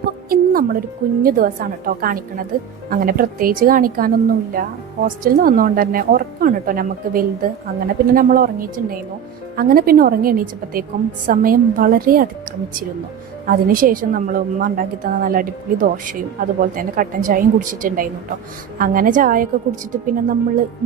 അപ്പോൾ ഇന്ന് നമ്മളൊരു കുഞ്ഞു ദിവസമാണ് കേട്ടോ കാണിക്കണത്. അങ്ങനെ പ്രത്യേകിച്ച് കാണിക്കാനൊന്നുമില്ല. ഹോസ്റ്റലിൽ നിന്ന് വന്നുകൊണ്ട് തന്നെ ഉറക്കമാണ് കേട്ടോ നമുക്ക് വലുത്. അങ്ങനെ പിന്നെ നമ്മൾ ഉറങ്ങിയിട്ടുണ്ടായിരുന്നു. അങ്ങനെ പിന്നെ ഉറങ്ങി എണീച്ചപ്പോഴത്തേക്കും സമയം വളരെ അതിക്രമിച്ചിരുന്നു. അതിനുശേഷം നമ്മൾ ഉമ്മ ഉണ്ടാക്കി തന്ന നല്ല അടിപൊളി ദോശയും അതുപോലെ തന്നെ കട്ടൻ ചായയും കുടിച്ചിട്ടുണ്ടായിരുന്നു കേട്ടോ. അങ്ങനെ ചായയൊക്കെ കുടിച്ചിട്ട് പിന്നെ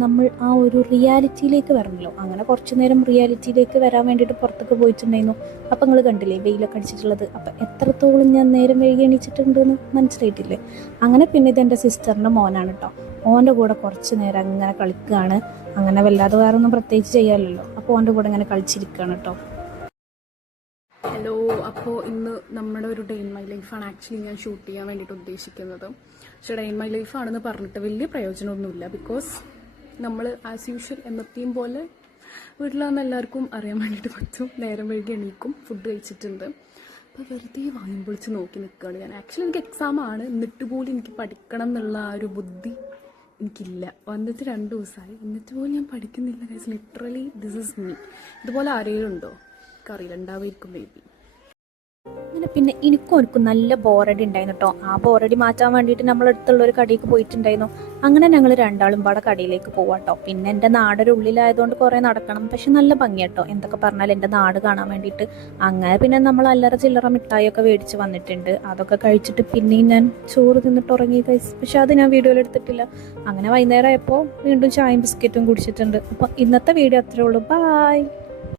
നമ്മൾ ആ ഒരു റിയാലിറ്റിയിലേക്ക് വരണല്ലോ. അങ്ങനെ കുറച്ചു നേരം റിയാലിറ്റിയിലേക്ക് വരാൻ വേണ്ടിയിട്ട് പുറത്തൊക്കെ പോയിട്ടുണ്ടായിരുന്നു. അപ്പം നിങ്ങൾ കണ്ടില്ലേ വെയിലൊക്കെ അടിച്ചിട്ടുള്ളത്. അപ്പം എത്രത്തോളം ഞാൻ നേരം വൈകി എണീച്ചിട്ടുണ്ടെന്ന് മനസ്സിലായിട്ടില്ലേ. അങ്ങനെ പിന്നെ ഇതെൻ്റെ സിസ്റ്ററിൻ്റെ മോനാണ് കേട്ടോ. ഓൻ്റെ കൂടെ കുറച്ച് നേരം അങ്ങനെ കളിക്കുകയാണ്. അങ്ങനെ വല്ലാതെ വേറെ ഒന്നും പ്രത്യേകിച്ച് ചെയ്യാമല്ലോ. അപ്പോൾ ഓൻ്റെ കൂടെ ഇങ്ങനെ കളിച്ചിരിക്കുകയാണ് കേട്ടോ. ഹലോ, അപ്പോൾ ഇന്ന് നമ്മുടെ ഒരു ഡേ ഇൻ മൈ ലൈഫാണ് ആക്ച്വലി ഞാൻ ഷൂട്ട് ചെയ്യാൻ വേണ്ടിയിട്ട് ഉദ്ദേശിക്കുന്നത്. പക്ഷേ ഡേ ഇൻ മൈ ലൈഫാണെന്ന് പറഞ്ഞിട്ട് വലിയ പ്രയോജനമൊന്നുമില്ല. ബിക്കോസ് നമ്മൾ ആസ് യൂഷ്വൽ എന്നത്തെയും പോലെ വീട്ടിലാണെന്ന് എല്ലാവർക്കും അറിയാൻ വേണ്ടിയിട്ട് പറ്റും. നേരം വൈകി എണീക്കും, ഫുഡ് കഴിച്ചിട്ടുണ്ട്. അപ്പോൾ വെറുതെ വായും പൊളിച്ച് നോക്കി നിൽക്കുകയാണ് ഞാൻ. ആക്ച്വലി എനിക്ക് എക്സാമാണ്, എന്നിട്ട് പോലും എനിക്ക് പഠിക്കണം എന്നുള്ള ആ ഒരു ബുദ്ധി എനിക്കില്ല. വന്നിട്ട് 2 ദിവസമായി, എന്നിട്ട് പോലും ഞാൻ പഠിക്കുന്നില്ല. Guys, literally this is me. ഇതുപോലെ ആരെങ്കിലും ഉണ്ടോ? എനിക്കറിയില്ല, ഉണ്ടാവുമായിരിക്കും മേ ബി. അങ്ങനെ പിന്നെ എനിക്കും നല്ല ബോറടി ഉണ്ടായിരുന്നു കേട്ടോ. ആ ബോറടി മാറ്റാൻ വേണ്ടിയിട്ട് നമ്മളടുത്തുള്ള ഒരു കടയിലേക്ക് പോയിട്ടുണ്ടായിരുന്നു. അങ്ങനെ ഞങ്ങൾ രണ്ടാളും പാടെ കടയിലേക്ക് പോവാം കേട്ടോ. പിന്നെ എൻ്റെ നാടൊരു ഉള്ളിലായതുകൊണ്ട് കുറേ നടക്കണം. പക്ഷെ നല്ല ഭംഗിയാട്ടോ, എന്തൊക്കെ പറഞ്ഞാൽ എൻ്റെ നാട് കാണാൻ വേണ്ടിയിട്ട്. അങ്ങനെ പിന്നെ നമ്മൾ അല്ലറ ചില്ലറ മിഠായിയൊക്കെ മേടിച്ച് വന്നിട്ടുണ്ട്. അതൊക്കെ കഴിച്ചിട്ട് പിന്നെയും ഞാൻ ചോറ് തിന്നിട്ട് ഉറങ്ങി ഗൈസ്. പക്ഷെ അത് ഞാൻ വീഡിയോയിൽ എടുത്തിട്ടില്ല. അങ്ങനെ വൈകുന്നേരം ആയപ്പോൾ വീണ്ടും ചായയും ബിസ്ക്കറ്റും കുടിച്ചിട്ടുണ്ട്. അപ്പോൾ ഇന്നത്തെ വീഡിയോ അത്രേ ഉള്ളൂ. ബായ്.